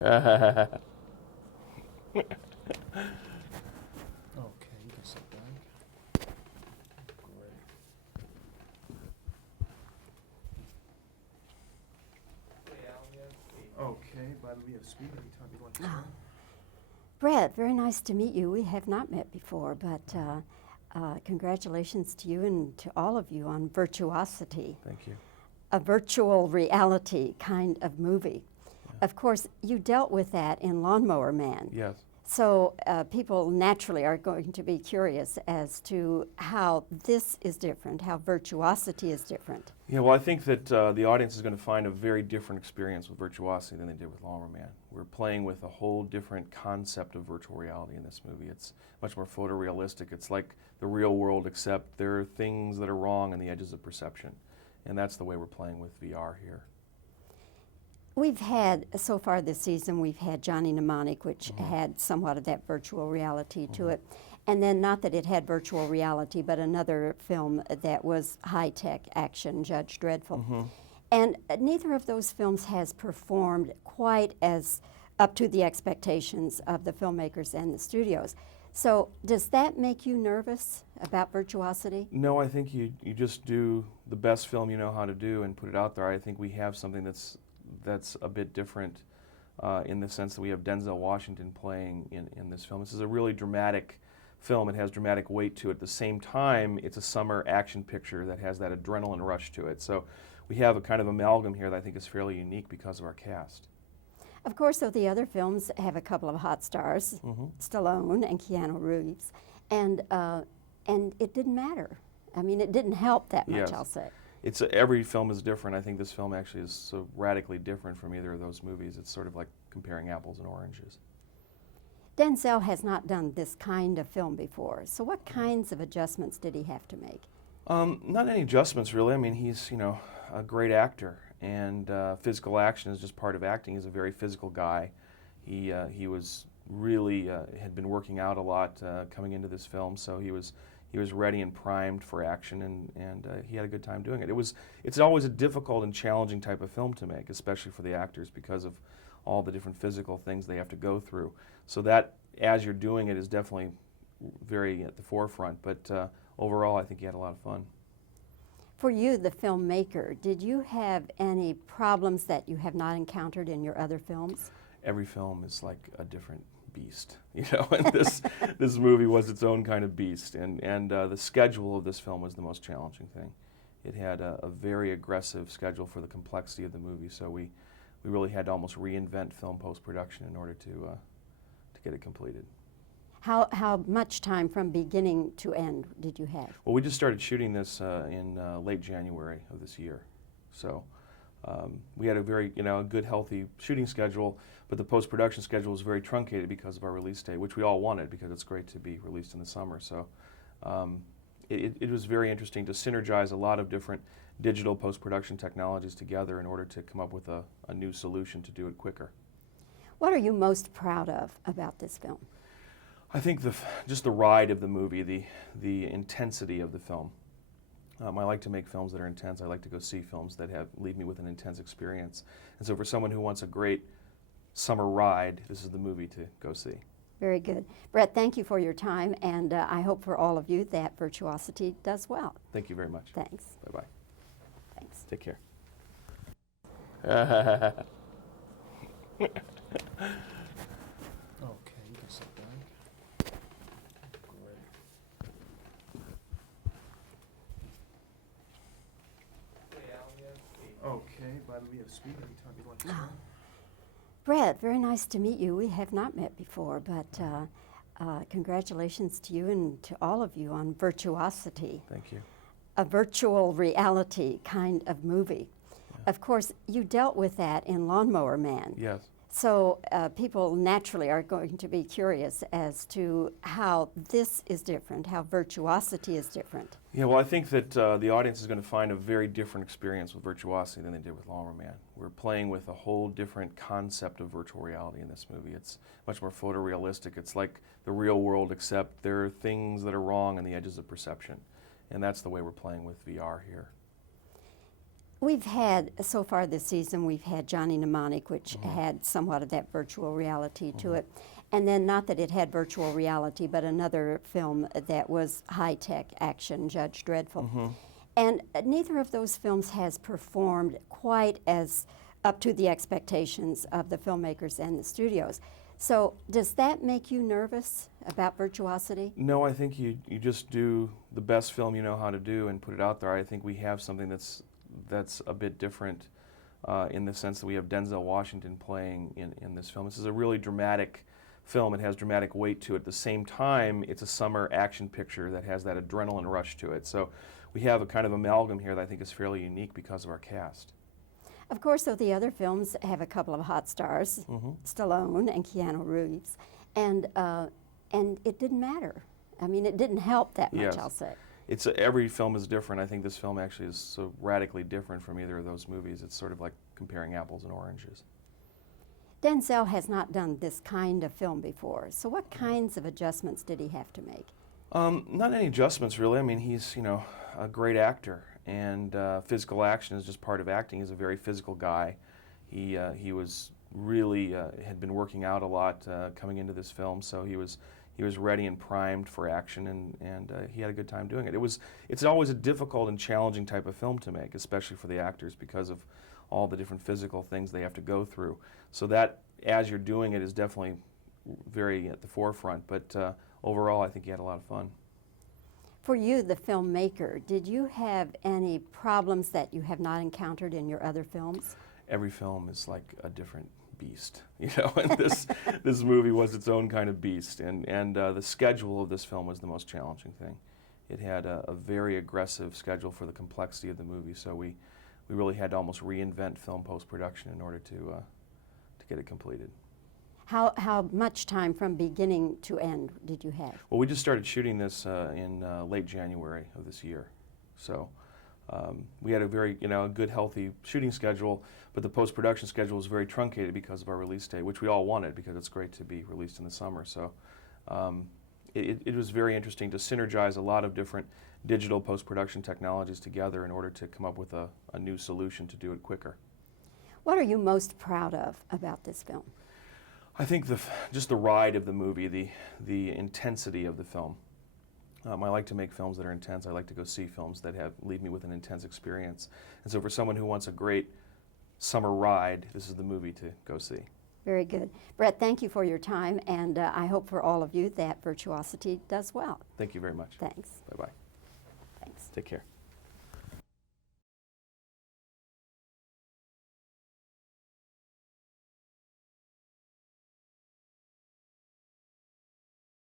Okay, you can sit back. Great. Okay, Bobbie, we have speed every time you want to start. Brett, very nice to meet you. We have not met before, but congratulations to you and to all of you on Virtuosity, Thank you. a virtual reality kind of movie. Yeah. Of course, you dealt with that in Lawnmower Man. Yes. So people naturally are going to be curious as to how this is different, how Virtuosity is different. Yeah, well, I think that the audience is going to find a very different experience with Virtuosity than they did with Lawnmower Man. We're playing with a whole different concept of virtual reality in this movie. It's much more photorealistic. It's like the real world, except there are things that are wrong on the edges of perception. And that's the way we're playing with VR here. We've had, so far this season, we've had Johnny Mnemonic, which had somewhat of that virtual reality to it. And then, not that it had virtual reality, but another film that was high-tech action, Judge Dreadful. And neither of those films has performed quite as up to the expectations of the filmmakers and the studios. So does that make you nervous about Virtuosity? No, I think you just do the best film you know how to do and put it out there. I think we have something that's a bit different in the sense that we have Denzel Washington playing in this film. This is a really dramatic film. It has dramatic weight to it. At the same time, it's a summer action picture that has that adrenaline rush to it. So we have a kind of amalgam here that I think is fairly unique because of our cast. Of course, though, the other films have a couple of hot stars, Stallone and Keanu Reeves, and it didn't matter. I mean, it didn't help that much, Yes. I'll say. It's every film is different. I think this film actually is so radically different from either of those movies. It's sort of like comparing apples and oranges. Denzel has not done this kind of film before, so what kinds of adjustments did he have to make? Not any adjustments really. I mean, he's a great actor, and physical action is just part of acting. He's a very physical guy. He was really had been working out a lot coming into this film, so he was ready and primed for action, and he had a good time doing it. It's always a difficult and challenging type of film to make, especially for the actors, because of all the different physical things they have to go through. So that, as you're doing it, is definitely very at the forefront. But overall, I think he had a lot of fun. For you, the filmmaker, did you have any problems that you have not encountered in your other films? Every film is like a different beast, and this movie was its own kind of beast, and the schedule of this film was the most challenging thing. It had a very aggressive schedule for the complexity of the movie, so we really had to almost reinvent film post-production in order to get it completed. How much time from beginning to end did you have? Well, we just started shooting this in late January of this year, so we had a very good, healthy shooting schedule, but the post-production schedule was very truncated because of our release date, which we all wanted because it's great to be released in the summer. So it was very interesting to synergize a lot of different digital post-production technologies together in order to come up with a new solution to do it quicker. What are you most proud of about this film? I think just the ride of the movie, the intensity of the film. I like to make films that are intense. I like to go see films that leave me with an intense experience. And so for someone who wants a great summer ride, this is the movie to go see. Very good. Brett, thank you for your time, and I hope for all of you that Virtuosity does well. Thank you very much. Thanks. Bye-bye. Thanks. Take care. Okay, you can sit back. Great. Okay, Bobbie, we have speed every time you want to start. Brett, very nice to meet you. We have not met before, but congratulations to you and to all of you on Virtuosity, Thank you. a virtual reality kind of movie. Yeah. Of course, you dealt with that in Lawnmower Man. Yes. So people naturally are going to be curious as to how this is different, how Virtuosity is different. Yeah, well, I think that the audience is going to find a very different experience with Virtuosity than they did with Lawnmower Man. We're playing with a whole different concept of virtual reality in this movie. It's much more photorealistic. It's like the real world, except there are things that are wrong on the edges of perception. And that's the way we're playing with VR here. We've had, so far this season, we've had Johnny Mnemonic, which had somewhat of that virtual reality to it. And then, not that it had virtual reality, but another film that was high-tech action, Judge Dreadful. And neither of those films has performed quite as up to the expectations of the filmmakers and the studios. So does that make you nervous about Virtuosity? No, I think you just do the best film you know how to do and put it out there. I think we have something that's a bit different in the sense that we have Denzel Washington playing in this film. This is a really dramatic film. It has dramatic weight to it. At the same time, it's a summer action picture that has that adrenaline rush to it. So we have a kind of amalgam here that I think is fairly unique because of our cast. Of course, though, the other films have a couple of hot stars, Stallone and Keanu Reeves, and it didn't matter. I mean, it didn't help that much, Yes. I'll say. Every film is different. I think this film actually is so radically different from either of those movies. It's sort of like comparing apples and oranges. Denzel has not done this kind of film before, so what kinds of adjustments did he have to make? Not any adjustments, really. I mean, he's, a great actor, and physical action is just part of acting. He's a very physical guy. He was really had been working out a lot coming into this film, so he was ready and primed for action, and he had a good time doing it. It's always a difficult and challenging type of film to make, especially for the actors, because of all the different physical things they have to go through. So that, as you're doing it, is definitely very at the forefront, but overall I think he had a lot of fun. For you, the filmmaker, did you have any problems that you have not encountered in your other films? Every film is like a different beast, and this movie was its own kind of beast, and the schedule of this film was the most challenging thing. It had a very aggressive schedule for the complexity of the movie, so we really had to almost reinvent film post-production in order to get it completed. How much time from beginning to end did you have? Well, we just started shooting this in late January of this year, so we had a very a good healthy shooting schedule, but the post-production schedule was very truncated because of our release date, which we all wanted because it's great to be released in the summer. So it was very interesting to synergize a lot of different digital post-production technologies together in order to come up with a new solution to do it quicker. What are you most proud of about this film? I think just the ride of the movie, the intensity of the film. I like to make films that are intense. I like to go see films that leave me with an intense experience. And so for someone who wants a great summer ride, this is the movie to go see. Very good. Brett, thank you for your time, and I hope for all of you that Virtuosity does well. Thank you very much. Thanks. Bye-bye. Thanks. Take care.